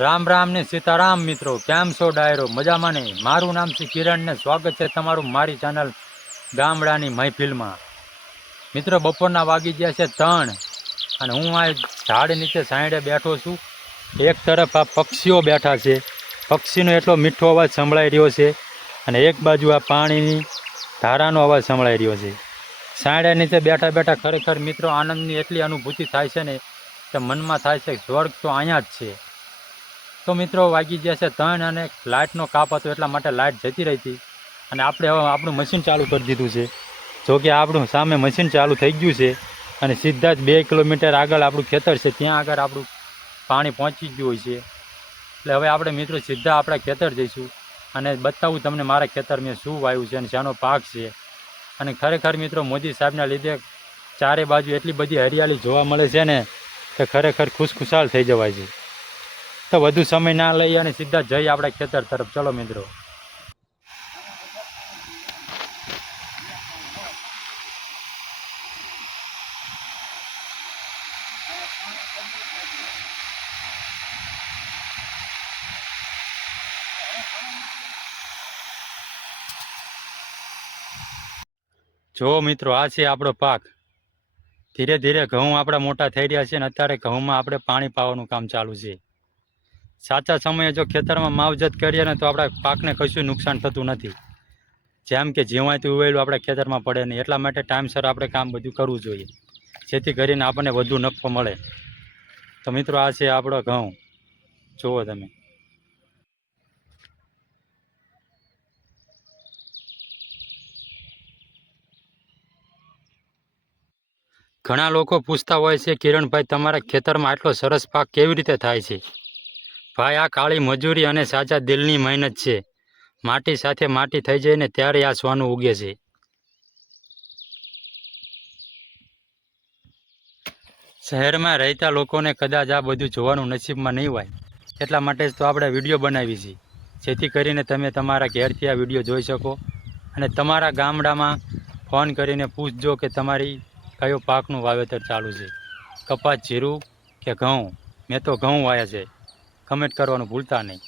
રામ રામ ને સીતારામ મિત્રો, કેમ છો ડાયરો? મજામાં ને? મારું નામ છે કિરણ ને સ્વાગત છે તમારું મારી ચેનલ ગામડાની મહેફિલમાં. મિત્રો, બપોરના વાગી ગયા છે 3 અને હું આ ઝાડ નીચે સાંયડે બેઠો છું. એક તરફ આ પક્ષીઓ બેઠા છે, પક્ષીનો એટલો મીઠો અવાજ સંભળાઈ રહ્યો છે અને એક બાજુ આ પાણીની ધારાનો અવાજ સંભળાઈ રહ્યો છે. સાંયડા નીચે બેઠા બેઠા ખરેખર મિત્રો આનંદની એટલી અનુભૂતિ થાય છે ને કે મનમાં થાય છે સ્વર્ગ તો અહીંયા જ છે. તો મિત્રો, વાગી ગયા છે 3 અને લાઇટનો કાપ હતો એટલા માટે લાઇટ જતી રહી હતી અને આપણે હવે આપણું મશીન ચાલુ કરી દીધું છે. જોકે આપણું સામે મશીન ચાલુ થઈ ગયું છે અને સીધા જ 2 કિલોમીટર આગળ આપણું ખેતર છે, ત્યાં આગળ આપણું પાણી પહોંચી ગયું હોય છે. એટલે હવે આપણે મિત્રો સીધા આપણા ખેતર જઈશું અને બતાવું તમને મારા ખેતર મેં શું વાવ્યું છે અને શાનો પાક છે. અને ખરેખર મિત્રો મોદી સાહેબના લીધે ચારે બાજુ એટલી બધી હરિયાળી જોવા મળે છે ને કે ખરેખર ખુશખુશાલ થઈ જવાય છે. તો વધુ સમય ના લઈ અને સીધા જઈ આપણે ખેતર તરફ. ચલો મિત્રો. જો મિત્રો, આ છે આપણો પાક. ધીરે ધીરે ઘઉં આપણા મોટા થઈ રહ્યા છે અને અત્યારે ઘઉંમાં આપણે પાણી પાવાનું કામ ચાલુ છે. સાચા સમયે જો ખેતરમાં માવજત કરીએ ને તો આપણા પાકને કશું નુકસાન થતું નથી. જેમ કે જીવાતું ઉવેલું આપણા ખેતરમાં પડે નહીં, એટલા માટે ટાઈમસર આપણે કામ બધું કરવું જોઈએ, જેથી કરીને આપણને વધુ નફો મળે. તો મિત્રો, આ છે આપણો ઘઉં, જુઓ તમે. ઘણા લોકો પૂછતા હોય છે, કિરણભાઈ તમારા ખેતરમાં આટલો સરસ પાક કેવી રીતે થાય છે? ભાઈ, આ કાળી મજૂરી અને સાચા દિલની મહેનત છે. માટી સાથે માટી થઈ જાય ને ત્યારે આ સોનું ઉગે છે. શહેરમાં રહેતા લોકોને કદાચ આ બધું જોવાનું નસીબમાં નહીં હોય, એટલા માટે જ તો આપણે વિડીયો બનાવી છીએ, જેથી કરીને તમે તમારા ઘેરથી આ વિડીયો જોઈ શકો અને તમારા ગામડામાં ફોન કરીને પૂછજો કે તમારી કયો પાકનું વાવેતર ચાલુ છે, કપાસ, જીરું કે ઘઉં. મેં તો ઘઉં વાયા છે. કમેન્ટ કરવાનું ભૂલતા નહીં.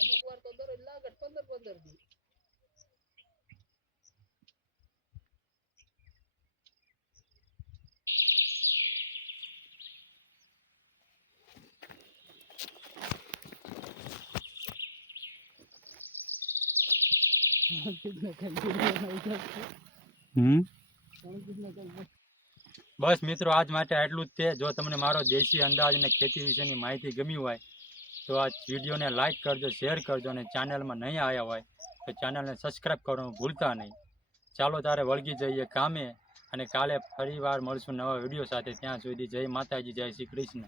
અમુક વાર તો દરરોજ લાગે 15 દી. બસ મિત્રો, આજ માટે આટલું જ તે. જો તમને મારો દેશી અંદાજ અને ખેતી વિશેની માહિતી ગમી હોય તો આ વિડીયોને લાઇક કરજો, શેર કરજો અને ચેનલમાં નહીં આવ્યા હોય તો ચેનલને સબસ્ક્રાઈબ કરવાનું ભૂલતા નહીં. ચાલો તારે વળગી જઈએ કામે અને કાલે ફરીવાર મળશું નવા વિડીયો સાથે. ત્યાં સુધી જય માતાજી, જય શ્રી કૃષ્ણ.